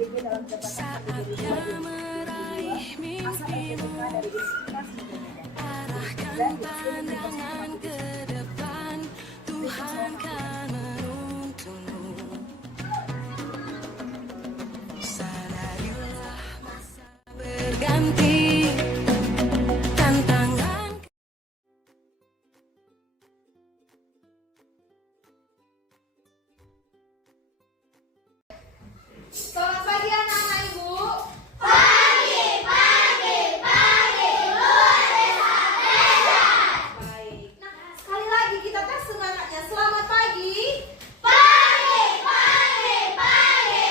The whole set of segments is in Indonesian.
Saatnya meraih mimpimu, arahkan pandangan ke depan, Tuhan kan menuntunmu. Sadarilah masa berganti, tantangan. Selamat pagi anak-anak ibu. Pagi, luar biasa hebat. Baik. Nah, sekali lagi kita tes semangatnya. Selamat pagi. Pagi,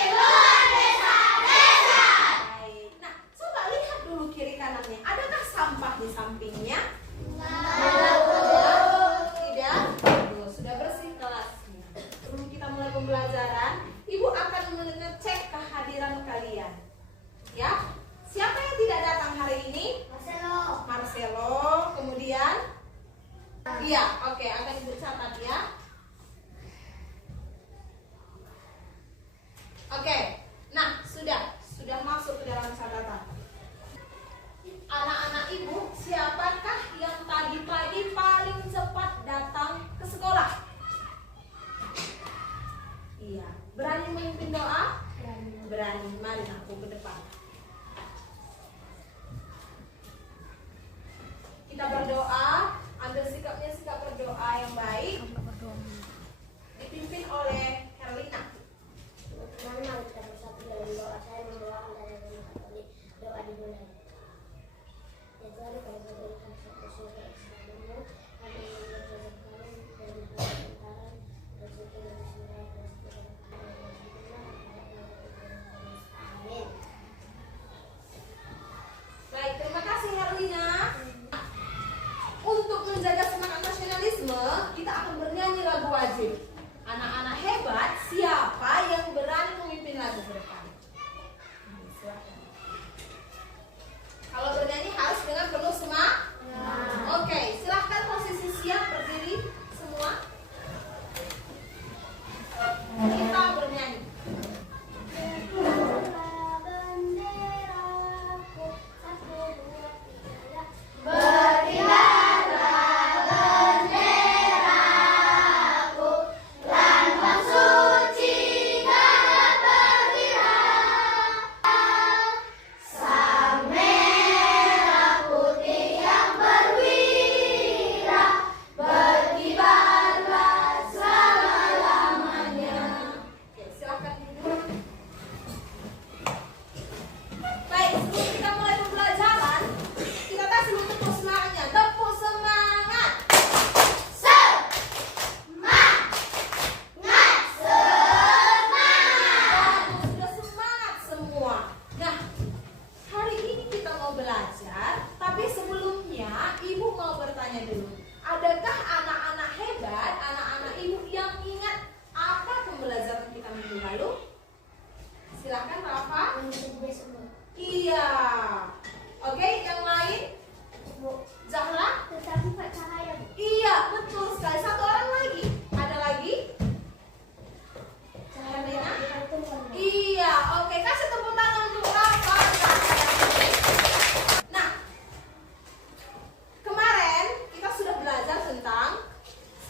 luar biasa hebat. Baik. Nah, coba lihat dulu kiri kanannya. Adakah sampah di sampingnya? Tidak. Tuh, sudah bersih kelasnya. Sebelum kita mulai pembelajaran, ibu akan mengecek kehadiran kalian. Ya. Siapa yang tidak datang hari ini? Marcelo. Kemudian? Iya, oke, akan ibu catat ya. Oke. Nah, sudah masuk ke dalam catatan. Anak-anak ibu, siapakah yang tadi pagi paling cepat datang ke sekolah? Iya. Berani memimpin doa? Berani. Mari aku ke depan. Kita berdoa, ambil sikapnya sikap berdoa yang baik. Dipimpin oleh Herlina. Teman-teman, kita bersatu dalam doa. Saya mendoakan dari rumah Katolik. Doa dimulai. Ya Tuhan, kami berikan satu surga Islamu. Kami mengucapkan kami dari pemerintahan dan suci dari surga dan amin. Baik, terima kasih Herlina. Untuk menjaga semangat nasionalisme, kita akan bernyanyi lagu wajib. Anak-anak hebat, siapa yang berani memimpin lagu ke depan? Silakan. Kalau bernyanyi harus dengan penuh semangat. Oke, silahkan posisi siap, berdiri semua. Kita bernyanyi. Oke, silahkan duduk. Baik, sebelum kita mulai pembelajaran, kita tes dulu tepuk semangatnya. Tepuk semangat. Bagus, sudah semangat semua. Nah, hari ini kita mau belajar, tapi sebelumnya ibu mau bertanya dulu. Adakah anak-anak hebat, anak-anak ibu yang ingat apa pembelajaran kita minggu lalu? Silakan Rafa. Iya. Oke, yang lain? Zahra? Iya, betul sekali. Satu orang lagi. Ada lagi? Herlina? Iya, oke. Kasih tepuk tangan untuk Rafa. Nah, kemarin kita sudah belajar tentang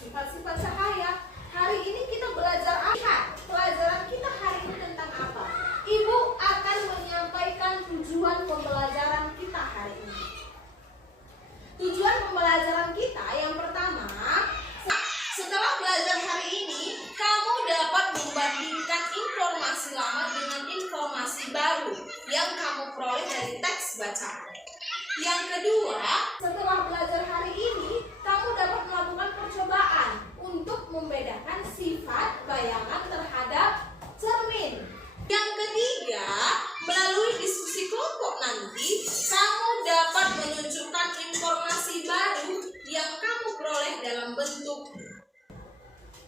sifat-sifat cahaya. Hari ini kita belajar apa? Pelajaran kita hari ini tentang apa? Ibu akan menyampaikan tujuan pembelajaran kita hari ini. Tujuan pembelajaran kita yang pertama, setelah belajar hari ini, kamu dapat membandingkan informasi lama dengan informasi baru yang kamu peroleh dari teks bacaan. Yang kedua, setelah belajar hari ini, kamu dapat melakukan percobaan untuk membedakan sifat bayangan terhadap cermin. Yang ketiga, melalui diskusi kelompok nanti, kamu dapat menunjukkan informasi baru yang kamu peroleh dalam bentuk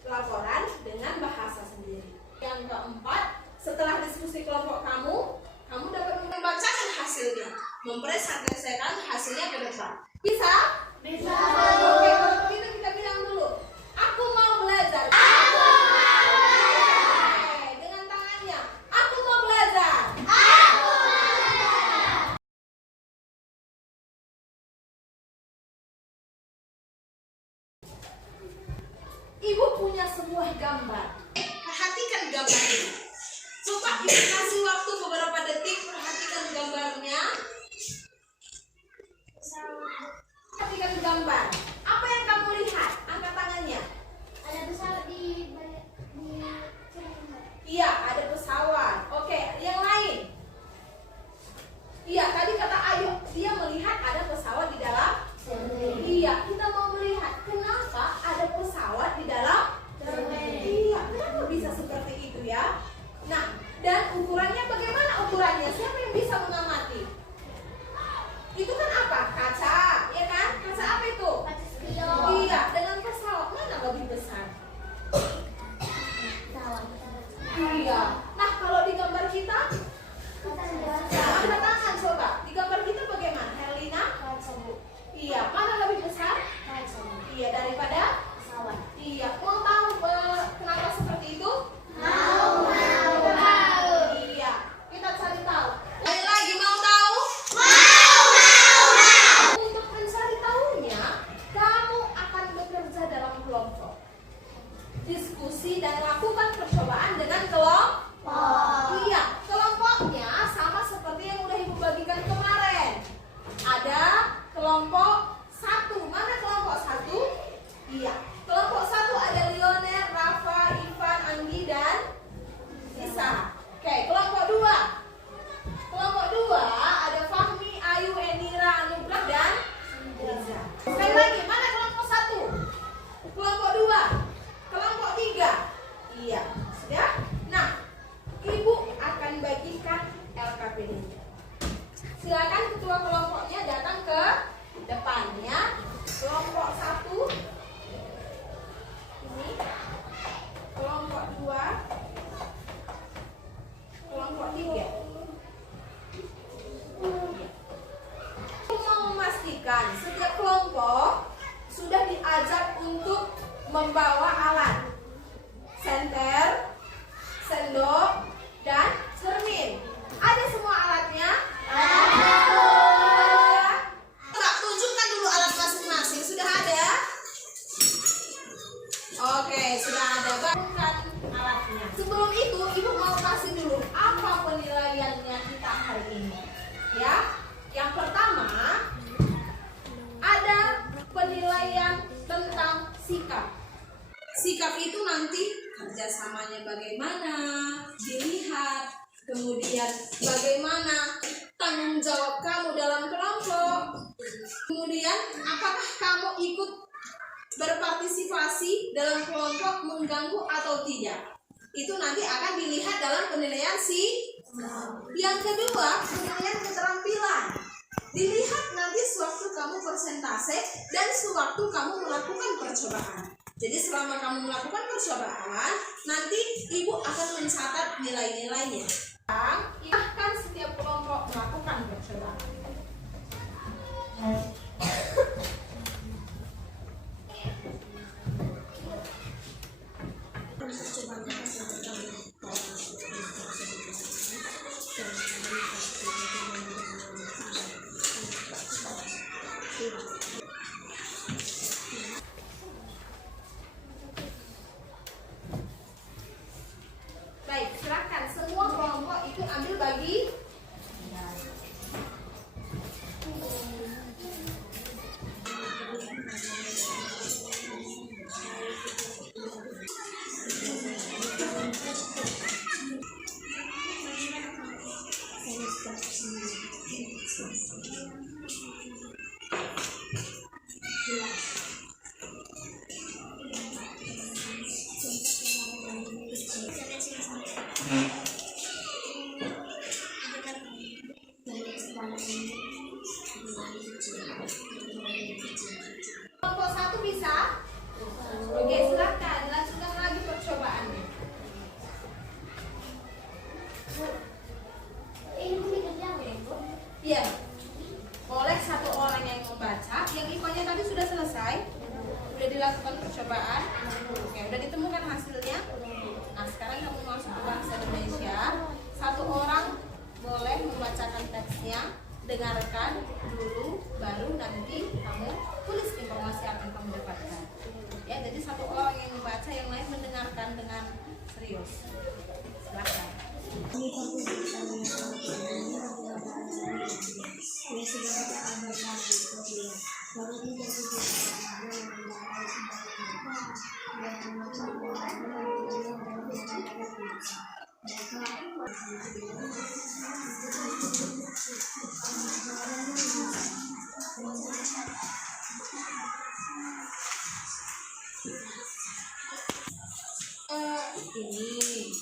laporan dengan bahasa sendiri. Yang keempat, setelah diskusi kelompok kamu dapat membacakan hasilnya, mempresentasikan hasilnya ke depan. Bisa? Bisa. Oke, kalau begitu kita bilang dulu. Aku mau belajar. Aku mau belajar. Oke, dengan tangannya. Aku mau belajar. gambar ini. Coba Ibu kasih waktu beberapa detik, perhatikan gambarnya. Perhatikan gambar. Apa yang kamu lihat? Angkat tangannya. Ada pesawat di Iya, ada pesawat. Oke, yang lain. Iya, tadi kata Ayu, dia melihat ada pesawat di dalam. Iya, kita mau melihat kenapa ada pesawat di dalam. Iya, kenapa bisa seperti itu ya? Nah, dan ukurannya bagaimana ukurannya? Siapa yang bisa mengamati? Itu kan apa? Kaca, ya kan? Kaca apa itu? Iya, dengan pesawat mana lebih besar? Iya. Nah, kalau di gambar kita, angkat tangan coba. Di gambar kita bagaimana, Herlina? Iya, mana lebih besar? Iya, daripada pesawat. Iya, mau tahu kenapa seperti itu? Mau. Iya, kita cari tahu. Lagi mau tahu? Untuk mencari tahunya, kamu akan bekerja dalam kelompok. Diskusi dan lakukan percobaan dengan kelompok. Iya, kelompoknya sama seperti yang udah Ibu bagikan kemarin. Ada kelompok 1. Mana kelompok 1? Iya, kelompok 1 ada Lionel, Rafa, Ivan, Anggi, dan Isa. Oke, kelompok 2. Kelompok 2 ada Fahmi, Ayu, Enira, Anugrah, dan Riza. Sekali lagi, mana kelompok 1? Kelompok 2. Kelompok 3. Iya, sudah? Nah, Ibu akan bagikan LKPD. Silakan ketua kelompoknya datang ke depannya. Kelompok 1 ini, kelompok 2, kelompok 3. Aku mau memastikan setiap kelompok sudah diajak untuk membawa alat senter, sendok, dan cermin. Ada semua alatnya? Ada. Coba tunjukkan dulu alat masing-masing. Sudah ada? Oke, sudah ada. Bukan alatnya. Sebelum itu, Ibu mau kasih dulu apa penilaiannya kita hari ini. Ya, yang pertama ada penilaian tentang sikap. Sikap itu nanti kerjasamanya bagaimana, dilihat, kemudian bagaimana tanggung jawab kamu dalam kelompok, kemudian apakah kamu ikut berpartisipasi dalam kelompok, mengganggu atau tidak. Itu nanti akan dilihat dalam penilaian Yang kedua, penilaian keterampilan. Dilihat nanti sewaktu kamu persentase dan sewaktu kamu melakukan percobaan. Jadi selama kamu melakukan percobaan, nanti Ibu akan mencatat nilai-nilainya. Bahkan setiap kelompok melakukan percobaan. Baik, silakan semua kelompok itu ambil bagi. Kelompok 1 bisa? Oke, silakan lanjutkan lagi percobaannya. Iya. Boleh satu orang yang membaca. Yang IPA-nya tadi sudah selesai. Sudah dilakukan percobaan. Oke, sudah ditemukan hasilnya. Nah, sekarang kamu masuk ke bahasa Indonesia. Satu orang boleh membacakan teksnya. Dengarkan dulu, baru nanti kamu tulis informasi apa yang kamu dapatkan. Ya, jadi satu orang yang membaca, yang lain mendengarkan dengan serius. Ini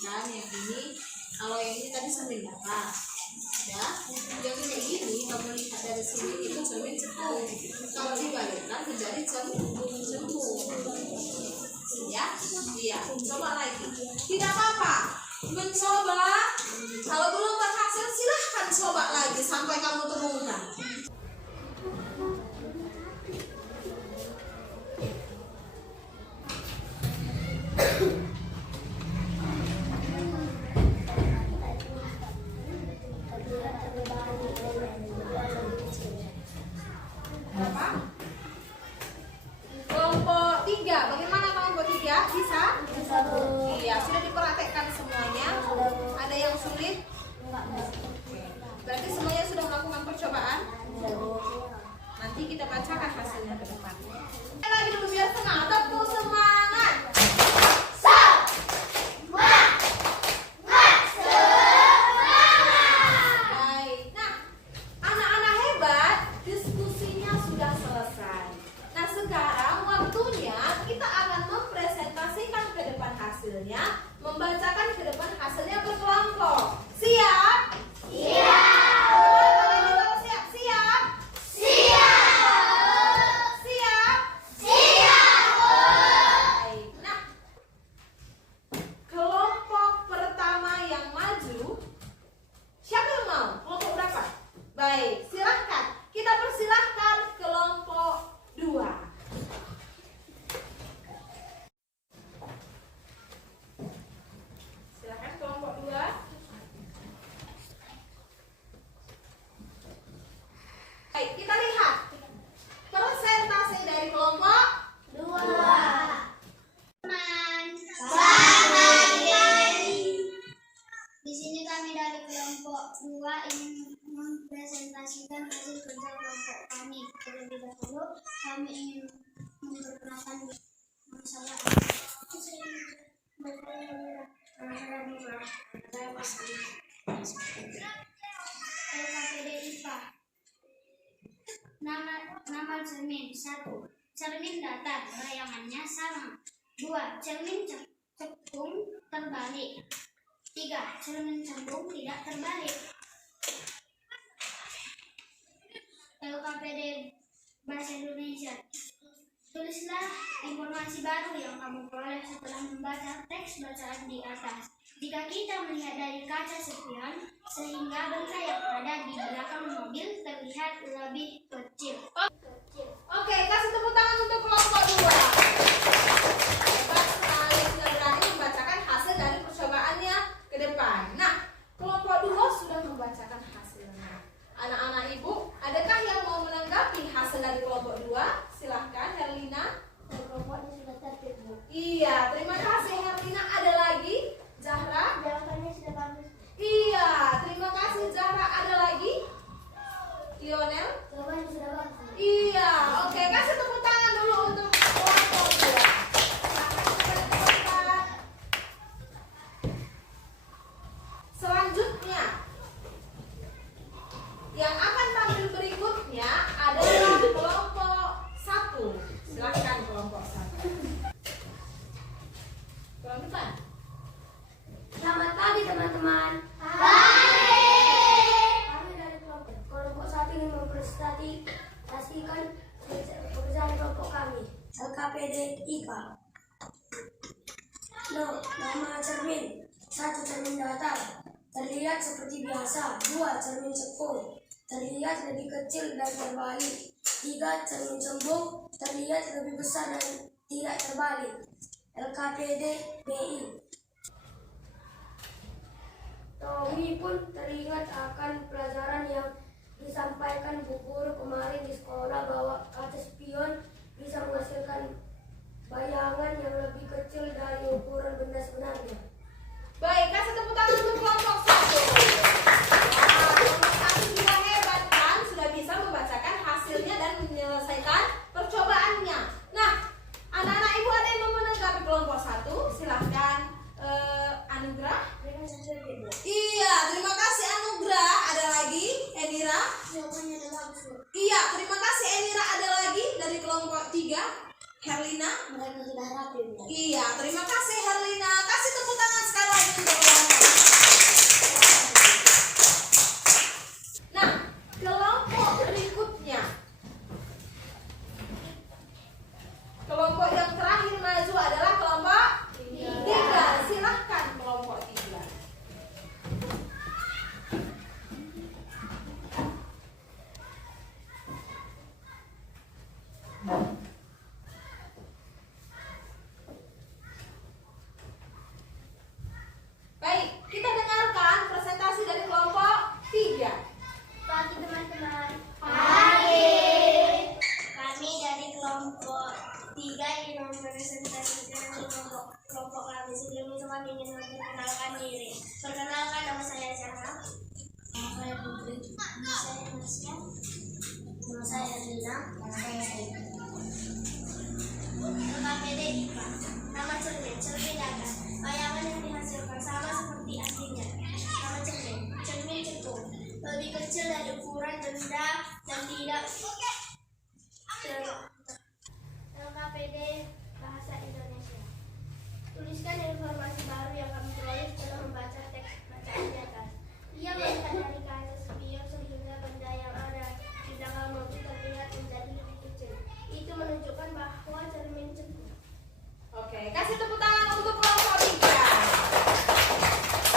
kan yang ini, kalau yang ini tadi cermin datar ya, yang kayak gini kamu lihat dari sini itu cermin cekung, kalau dibalikkan menjadi cembung ya. Iya, coba lagi, tidak apa-apa mencoba, kalau belum berhasil silahkan coba lagi sampai kamu temukan. Kelompok 3, bagaimana kelompok 3? Bisa? Iya, sudah dipraktekkan semuanya. Ada yang sulit? Berarti semuanya sudah melakukan percobaan? Nanti kita bacakan hasilnya ke depan. Lagi dulu biar semangat, tepuk semangat. Baik. Nah, anak-anak hebat, diskusinya sudah selesai. Nah, sekarang waktunya kita akan mempresentasikan ke depan hasilnya, membacakan ke depan hasilnya berkelompok. Siap? Siap. Siap, siap. Siap. Siap. Siap. Baik. Nah, kelompok pertama yang maju, siapa yang mau? Kelompok berapa? Baik, silahkan. Kita persilahkan kelompok 2. Silahkan kelompok 2. Baik, kita lihat persentase dari kelompok 2. Di sini kami dari kelompok 2 ingin mempresentasikan hasil kerja kelompok kami. Terlebih dahulu kami ingin memperkenalkan masalah LKPD IPA. Nama cermin 1. Cermin datar, bayangannya sama. 2. Cermin cekung terbalik. 3. Cermin cembung tidak terbalik. LKPD Bahasa Indonesia. Tulislah informasi baru yang kamu peroleh setelah membaca teks bacaan di atas. Jika kita melihat dari kaca spion, sehingga benda yang ada di belakang mobil terlihat lebih kecil. Oke, kasih tepuk tangan untuk kelompok 2. Hebat sekali, sudah berani membacakan hasil dari percobaannya ke depan. Nah, kelompok 2 sudah membacakan hasilnya. Anak-anak ibu, adakah yang mau menanggapi hasil dari kelompok 2? Silahkan, Herlina. Kelompoknya sudah tertib, Bu. Iya, terima kasih Herlina. Ada lagi? Zahra? Jawabannya sudah bagus. Iya, terima kasih Zahra. Ada lagi? Lionel? Jawabannya sudah bagus. Iya, oke, kasih tepuk tangan dulu untuk kelompok 2. Selanjutnya, yang akan tampil berikutnya adalah kelompok 1. Silahkan kelompok 1. Kelompok depan. Selamat pagi teman-teman. Kami dari kelompok 1 ingin mempresentasikan pekerjaan kelompok kami, LKPD IPA. Nama cermin 1. Cermin datar, terlihat seperti biasa. 2. Cermin cekung, terlihat lebih kecil dan terbalik. 3. Cermin cembung, terlihat lebih besar dan tidak terbalik. LKPD BI. Tommy pun teringat akan pelajaran yang disampaikan Bu Guru kemarin di sekolah bahwa kaca spion bisa menghasilkan bayangan yang lebih kecil dari ukuran benda sebenarnya. Baik, kasih tepuk tangan untuk kelompok 1. Ibu. Iya, terima kasih Anugrah. Ada lagi, Enira? Jawabannya adalah bagus, Bu. Iya, terima kasih Enira. Ada lagi dari kelompok 3, Herlina? Mereka sudah rapi, Bu. Iya, terima kasih Herlina. Kasih tepuk tangan sekali lagi untuk kelompok. Nah, kelompok berikutnya. Kelompok yang terakhir maju adalah kelompok 3. Silahkan kelompok 3. Baik, kita dengarkan presentasi dari kelompok 3. Pagi teman-teman. Pagi. Kami dari kelompok 3 ingin mempresentasikan kelompok kami. Sebelum itu kami ingin memperkenalkan diri. Perkenalkan, nama saya Syahra. Nama saya Putri. Nama saya Masya. Nama saya Rina. Nama saya Said. LKPD IPA. Nama cermin data. Bayangan yang dihasilkan sama seperti aslinya. Nama cermin cekung. Lebih kecil dari ukuran benda dan tidak LKPD Bahasa Indonesia. Tuliskan informasi baru yang kami peroleh setelah membaca teks bacaan di atas. Ia melihat dari kaca spion sehingga benda yang ada di belakang mobil terlihat menjadi lebih kecil. Itu menunjukkan bahwa cermin cekung. Oke, kasih tepuk tangan untuk kelompok 3.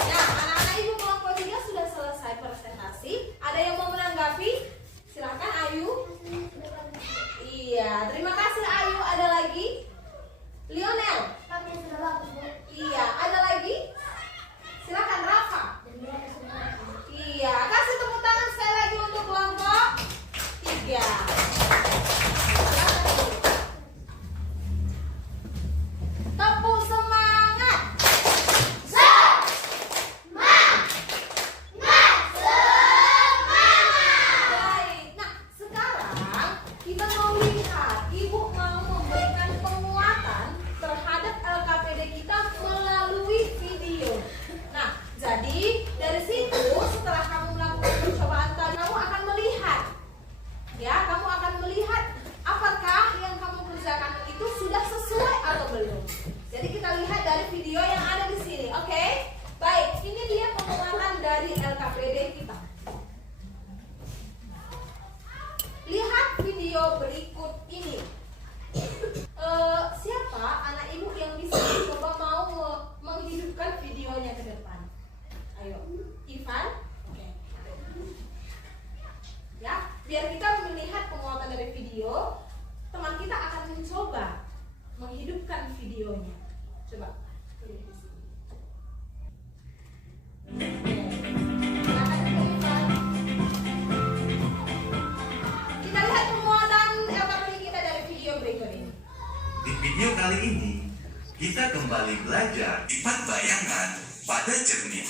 Nah, anak-anak ibu kelompok 3 sudah selesai presentasi. Ada yang mau menanggapi? Silakan Ayu. Iya, terima kasih Ayu. Ada lagi? Lionel. Kami sudah bagus, Bu. Iya, ada lagi? Silakan Rafa. Dan mereka sudah bagus. Iya, kasih tepuk tangan sekali lagi untuk kelompok 3. Tepuk semangat. Baik. Nah, sekarang kita mau lihat Ibu mau memberikan penguatan terhadap LKPD kita melalui video. Nah, jadi dari situ setelah kamu melakukan percobaan tadi, kamu akan melihat, ya, kamu akan melihat apakah yang kamu kerjakan itu sudah sesuai atau belum. Jadi kita lihat dari video yang ada di sini, oke? Baik, ini dia penguatan dari LKPD kita. Lihat video berikut ini. Siapa anak ibu yang bisa coba mau menghidupkan videonya ke depan? Ayo, Ivan. Oke. Ya, biar kita melihat penguatan dari video, teman kita akan mencoba menghidupkan videonya. Coba. Pilih di sini. Oke. Silakan untuk Ivan. Kita lihat penguatan LKPD kita dari video berikut ini. Di video kali ini, kita kembali belajar sifat bayangan pada cermin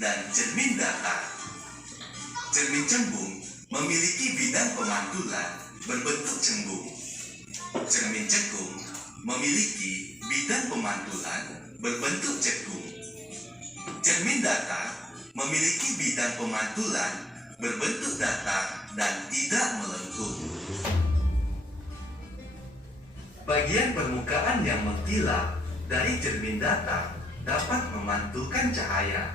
dan cermin datar. Cermin cembung memiliki bidang pemantulan berbentuk cembung. Cermin cekung memiliki bidang pemantulan berbentuk cekung. Cermin datar memiliki bidang pemantulan berbentuk datar dan tidak melengkung. Bagian permukaan yang mengkilap dari cermin datar dapat memantulkan cahaya.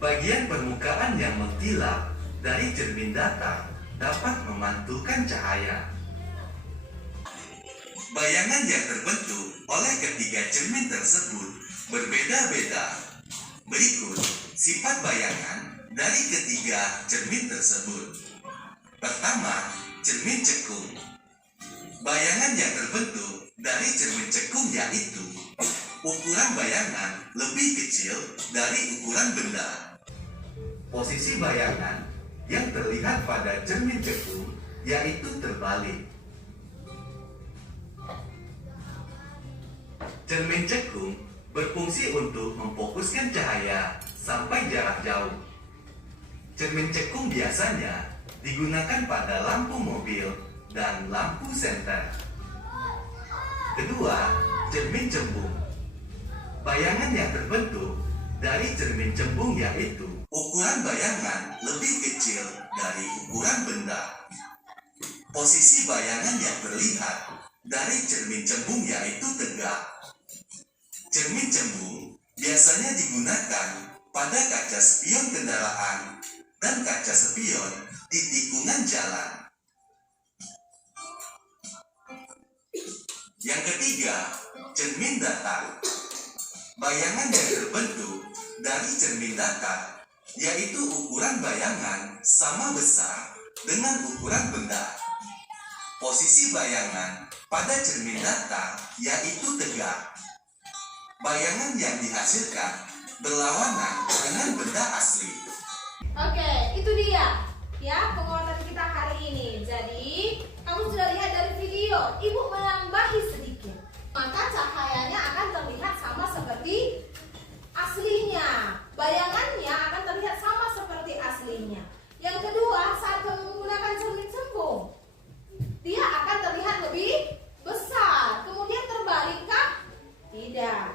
Bagian permukaan yang mengkilap dari cermin datar dapat memantulkan cahaya. Bayangan yang terbentuk oleh ketiga cermin tersebut berbeda-beda. Berikut sifat bayangan dari ketiga cermin tersebut. Pertama, cermin cekung. Bayangan yang terbentuk dari cermin cekung yaitu ukuran bayangan lebih kecil dari ukuran benda. Posisi bayangan yang terlihat pada cermin cekung yaitu terbalik. Cermin cekung berfungsi untuk memfokuskan cahaya sampai jarak jauh. Cermin cekung biasanya digunakan pada lampu mobil dan lampu senter. Kedua, cermin cembung. bayangan yang terbentuk dari cermin cembung yaitu ukuran bayangan lebih kecil dari ukuran benda. Posisi bayangan yang terlihat dari cermin cembung yaitu tegak. Cermin cembung biasanya digunakan pada kaca spion kendaraan dan kaca spion di tikungan jalan. Yang ketiga, cermin datar. Bayangan yang terbentuk dari cermin datar yaitu ukuran bayangan sama besar dengan ukuran benda. Posisi bayangan pada cermin datar yaitu tegak. Bayangan yang dihasilkan berlawanan dengan benda asli. Oke, itu dia ya penguatan kita hari ini. Jadi, kamu sudah lihat dari video, Ibu menambahi sedikit. Maka cahayanya akan terlihat sama seperti aslinya. Bayangannya akan terlihat sama seperti aslinya. Yang kedua, saat kamu menggunakan cermin cembung, dia akan terlihat lebih besar. Kemudian terbalikkah? Tidak.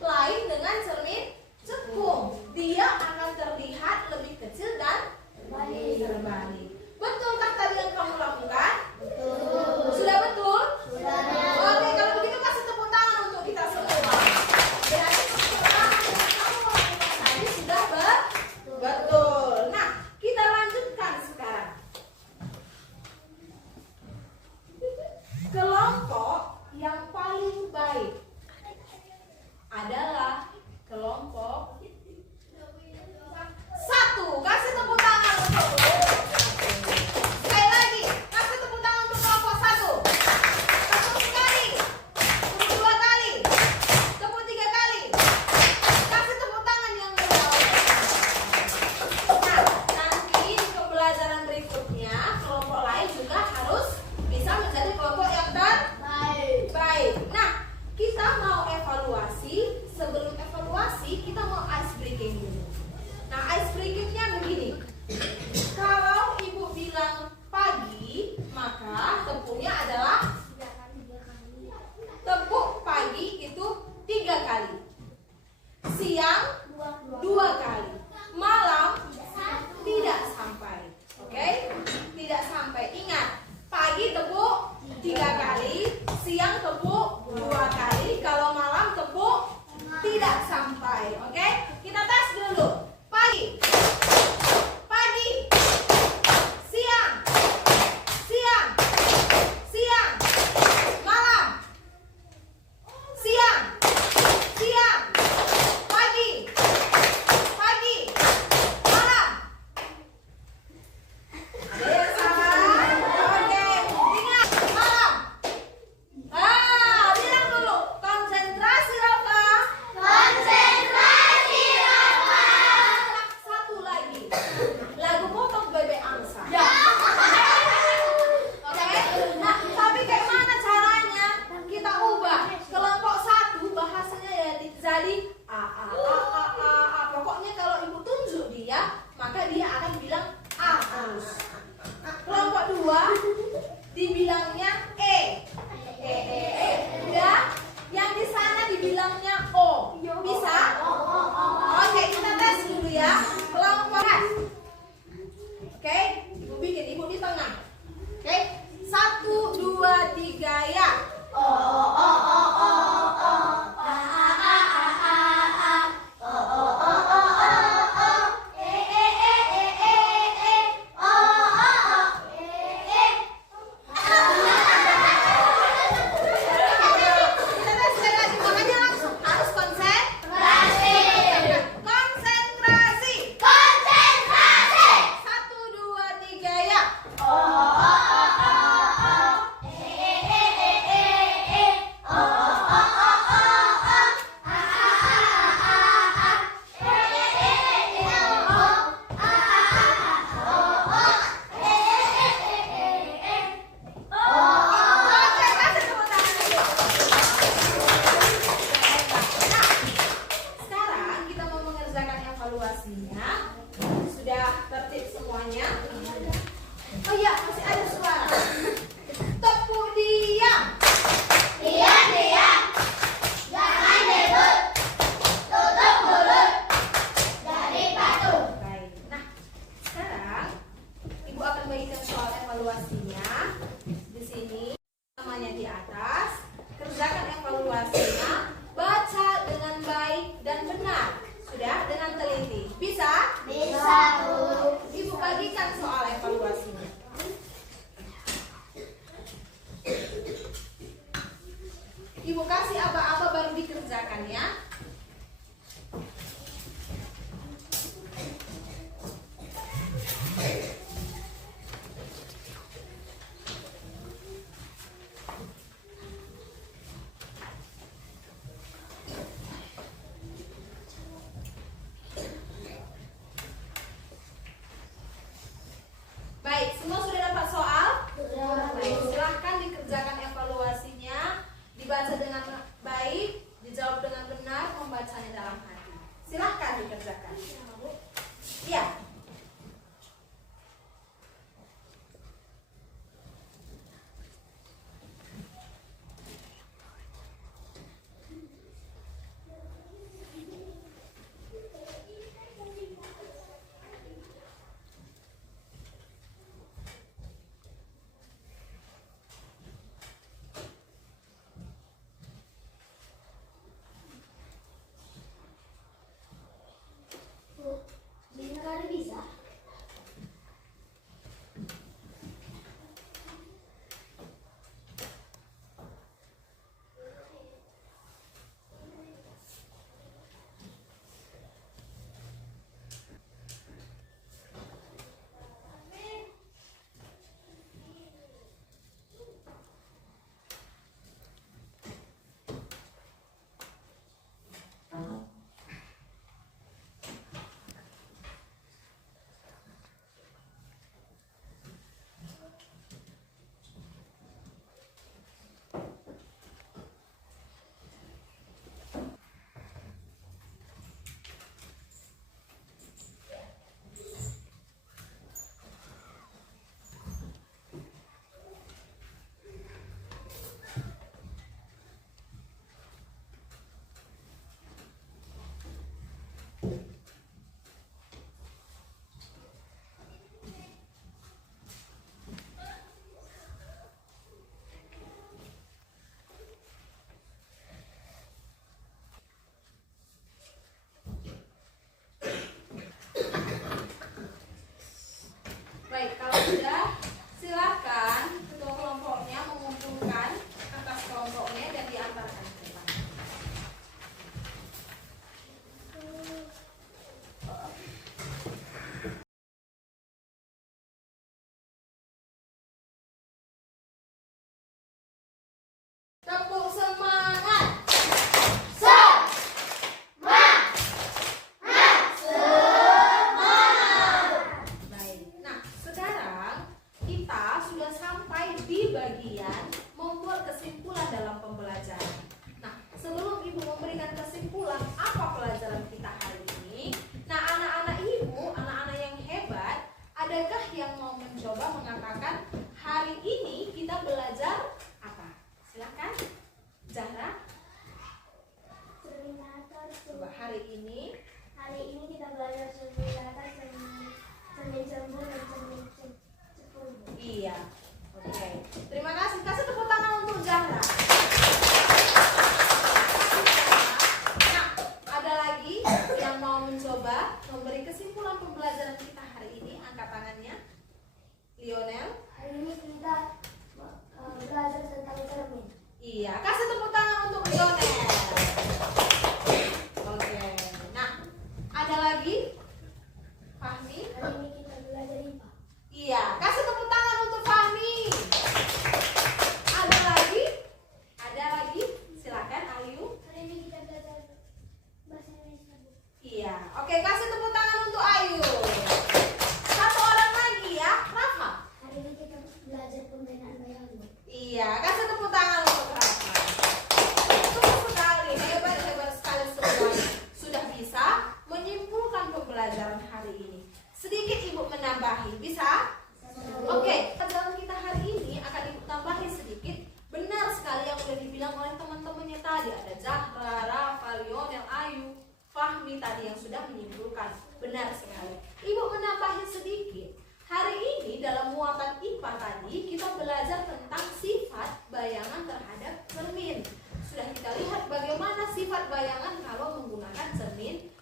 Lain dengan cermin cembung, dia akan terlihat lebih kecil dan terbalik. Betulkah tadi yang kamu lakukan? Betul. Sudah betul? Sudah. Oke, kalau begitu kasih tepuk tangan untuk kita semua. Berarti tepuk tangan yang kamu lakukan tadi sudah betul. Nah, kita lanjutkan sekarang. Kelompok yang paling baik adalah kelompok 1. Kasih tepuk tangan untuk sekali lagi, kasih tepuk tangan untuk kelompok 1. Tepuk sekali, tepuk 2 kali, tepuk 3 kali. Kasih tepuk tangan yang berbau. Nah, nanti di pembelajaran berikutnya kelompok lain juga harus bisa menjadi kelompok yang baik. Nah, kita mau evaluasi. Sebelum evaluasi, kita mau ice breaking dulu. Nah, ice breakingnya begini. Kalau ibu bilang pagi, maka tepuknya adalah tepuk pagi itu 3 kali. Siang 2 kali. Malam tidak sampai. Oke? Tidak sampai. Ingat, pagi tepuk 3 kali, siang tepuk 2 kali, kalau malam tepuk tidak sampai. Oke? Kita tes dulu. Pagi, siang, malam, siang, pagi, malam. Ada yang salah? Oke, ingat malam. Bilang dulu. Konsentrasi Rafa. Satu lagi. Lagu potong bebek angsa. Oke. Nah, tapi kayak mana caranya? Kita ubah. Kelompok 1 bahasanya ya jadi a. Pokoknya kalau ibu tunjuk dia, maka dia akan bilang a terus. Kelompok 2 dibilangnya e. Udah? Yang di sana dibilangnya o. Bisa? Oke, kita tes dulu ya. Kelompok S. Oke, ibu bikin, ibu di tengah. Oke, 1, 2, 3 ya. benar. Sudah dengan teliti. Bisa? Bisa, Bu. Ibu bagikan soal evaluasinya. Ibu kasih aba-aba baru dikerjakan ya. Baik, semua sudah dapat soal? Baik, silahkan dikerjakan evaluasinya, dibaca dengan baik, dijawab dengan benar, membacanya dalam hati. Silahkan dikerjakan. Iya. Bu, 5 kali bisa? Baik, kalau sudah, silakan ketua kelompoknya mengumpulkan atas kelompoknya dan diantarkan ke depan. Tepuk semangat. Baik. Nah, sekarang kita sudah sampai di bagian membuat kesimpulan dalam pembelajaran. Nah, sebelum Ibu memberikan kesimpulan apa pelajaran kita hari ini, nah anak-anak Ibu, anak-anak yang hebat, adakah yang mau mencoba mengatakan hari ini kita belajar apa? Silakan. Zahra, Terminator. coba hari ini. Hari ini kita belajar Terminator, cermin sembul dan cermin cepul. Iya. Oke. Terima kasih. Kasih tepuk tangan untuk Zahra. Nah, ada lagi yang mau mencoba memberi kesimpulan pembelajaran kita hari ini? Angkat tangannya. Lionel. Hari ini kita belajar tentang cermin. Iya. Kasih tepuk tangan untuk Lionel. Oke. Nah, ada lagi? Fahmi. Hari ini kita belajar IPA. Iya. Kasih tepuk tangan untuk Fahmi. Ada lagi? Ada lagi? Silakan Ayu. Hari ini kita belajar bahasa Indonesia, Bu. Iya, oke, kasih tepuk tangan untuk Ayu. Satu orang lagi ya, Rafa. Hari ini kita belajar pembinaan bayangan, Bu. Iya, kasih tepuk tangan untuk Rafa. Betul sekali, hebat sekali semuanya. Sudah bisa menyimpulkan pembelajaran hari ini. Sedikit Ibu menambahi, bisa? Oke, pelajaran kita hari ini akan Ibu tambahi sedikit. Benar sekali yang sudah dibilang oleh teman-temannya tadi. Ada Zahra, Rafa, Lionel, Ayu, Fahmi tadi yang sudah menyimpulkan. Benar sekali. Ibu menambahi sedikit. Hari ini dalam muatan IPA tadi kita belajar tentang sifat bayangan terhadap cermin. Sudah kita lihat bagaimana sifat bayangan kalau menggunakan cermin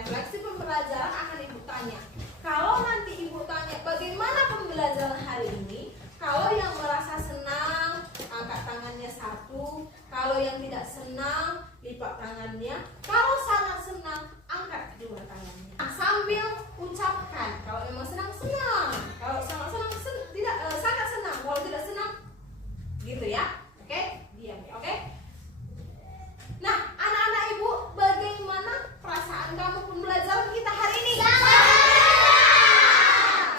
Refleksi pembelajaran akan Ibu tanya. Kalau nanti Ibu tanya bagaimana pembelajaran hari ini, kalau yang merasa senang, angkat tangannya 1. Kalau yang tidak senang, lipat tangannya. Kalau sangat senang, angkat kedua tangannya. Nah, sambil ucapkan. Kalau memang senang. Kalau sangat senang, sangat senang. Kalau tidak senang, gitu ya. Oke? Diam ya, oke? Nah, anak-anak Ibu, bagaimana perasaan kamu pembelajaran kita hari ini?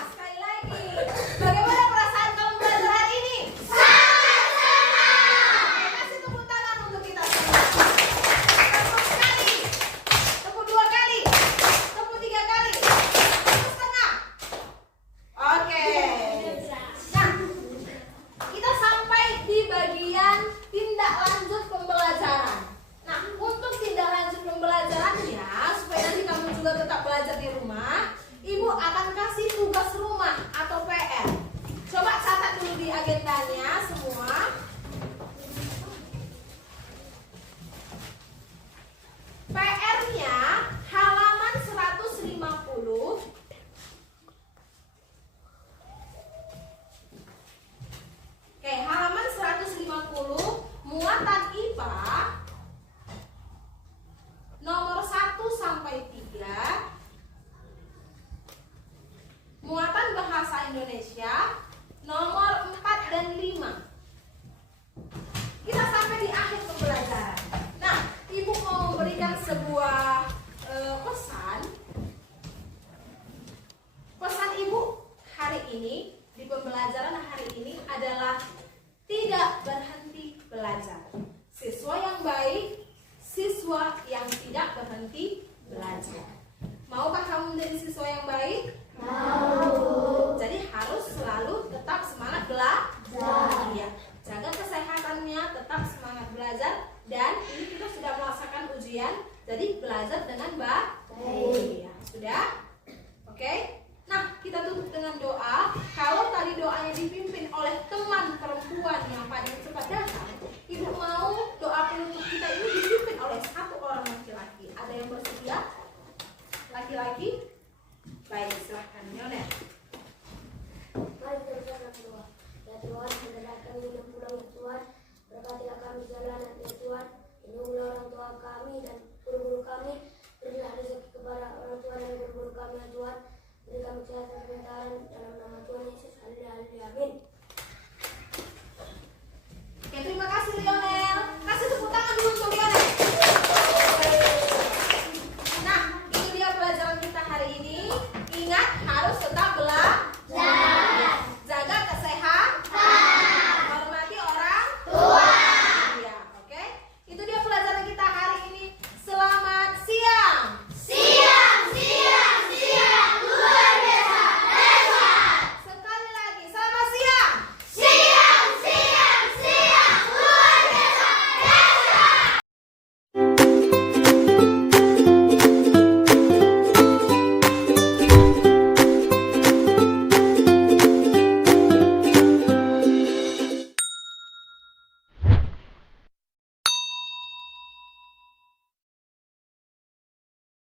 Sekali lagi, bagaimana perasaan kamu belajar hari ini? Oke, kasih tepuk tangan untuk kita semua. Tepuk sekali, tepuk 2 kali, tepuk 3 kali, tepuk setengah. Oke. Nah, kita sampai di bagian tindak lanjut pembelajaran. Nah, untuk tindak lanjut pembelajarannya, supaya nanti kamu juga tetap belajar di rumah, Ibu akan kasih tugas rumah atau PR. Coba catat dulu di agendanya semua. PR-nya halaman 150. Oke, halaman 150, muatan IPA nomor 1 sampai 3, muatan bahasa Indonesia nomor 4 dan 5. Kita sampai di akhir pembelajaran. Nah, Ibu mau memberikan sebuah pesan. Pesan Ibu hari ini di pembelajaran hari ini adalah tidak berhenti belajar. Siswa yang baik, siswa yang tidak berhenti belajar. Maukah kamu menjadi siswa yang baik? Mau. Jadi harus selalu tetap semangat belajar. Ya. Jaga kesehatannya, tetap semangat belajar. Dan ini kita sudah melaksanakan ujian, jadi belajar dengan baik. Ya, sudah? Oke? Nah, kita tutup dengan doa. Kalau tadi doanya dipimpin oleh teman perempuan yang paling cepat datang, Ibu mau doa penutup kita ini dipimpin oleh 1 orang laki-laki. Ada yang bersedia? Laki-laki?